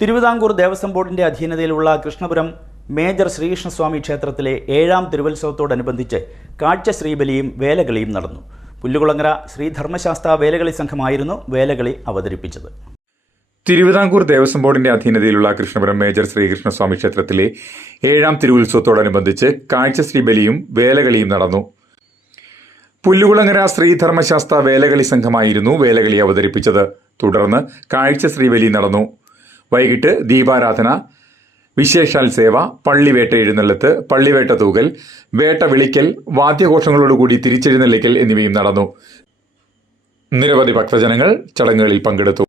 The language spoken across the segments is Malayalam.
തിരുവിതാംകൂർ ദേവസ്വം ബോർഡിന്റെ അധീനതയിലുള്ള കൃഷ്ണപുരം മേജർ ശ്രീകൃഷ്ണസ്വാമി ക്ഷേത്രത്തിലെ ഏഴാം തിരുവത്സവത്തോടനുബന്ധിച്ച് കാഴ്ച ശ്രീബലിയും വേലകളിയും നടന്നു. പുല്ലുകുളങ്ങര ശ്രീധർമ്മശാസ്ത്ര വേലകളി സംഘമായിരുന്നു വേലകളി അവതരിപ്പിച്ചത്. തിരുവിതാംകൂർ ദേവസ്വം ബോർഡിന്റെ അധീനതയിലുള്ള കൃഷ്ണപുരം മേജർ ശ്രീകൃഷ്ണസ്വാമി ക്ഷേത്രത്തിലെ ഏഴാം തിരുവുത്സവത്തോടനുബന്ധിച്ച് കാഴ്ച ശ്രീബലിയും വേലകളിയും നടന്നു. പുല്ലുകുളങ്ങര ശ്രീധർമ്മശാസ്ത്ര വേലകളി സംഘമായിരുന്നു വേലകളി അവതരിപ്പിച്ചത്. തുടർന്ന് കാഴ്ച ശ്രീബലി നടന്നു. വൈകിട്ട് ദീപാരാധന വിശേഷാൽ സേവ പള്ളിവേട്ട എഴുന്നള്ളത്ത് പള്ളിവേട്ട തൂകൽ വേട്ട വിളിക്കൽ വാദ്യഘോഷങ്ങളോടുകൂടി തിരിച്ചെഴുന്നള്ളിക്കൽ എന്നിവയും നടന്നു. നിരവധി ഭക്തജനങ്ങൾ ചടങ്ങുകളിൽ പങ്കെടുത്തു.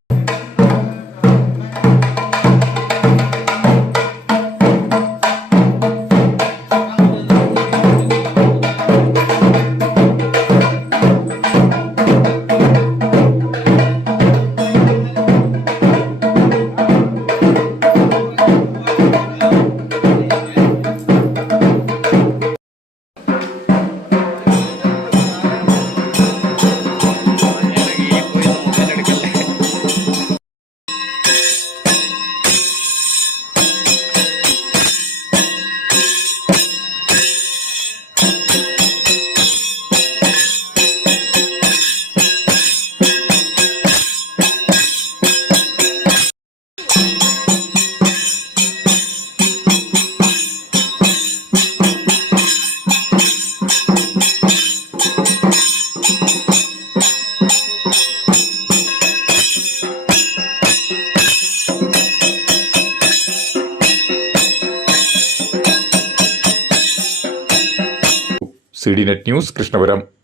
C D net news Krishnapuram.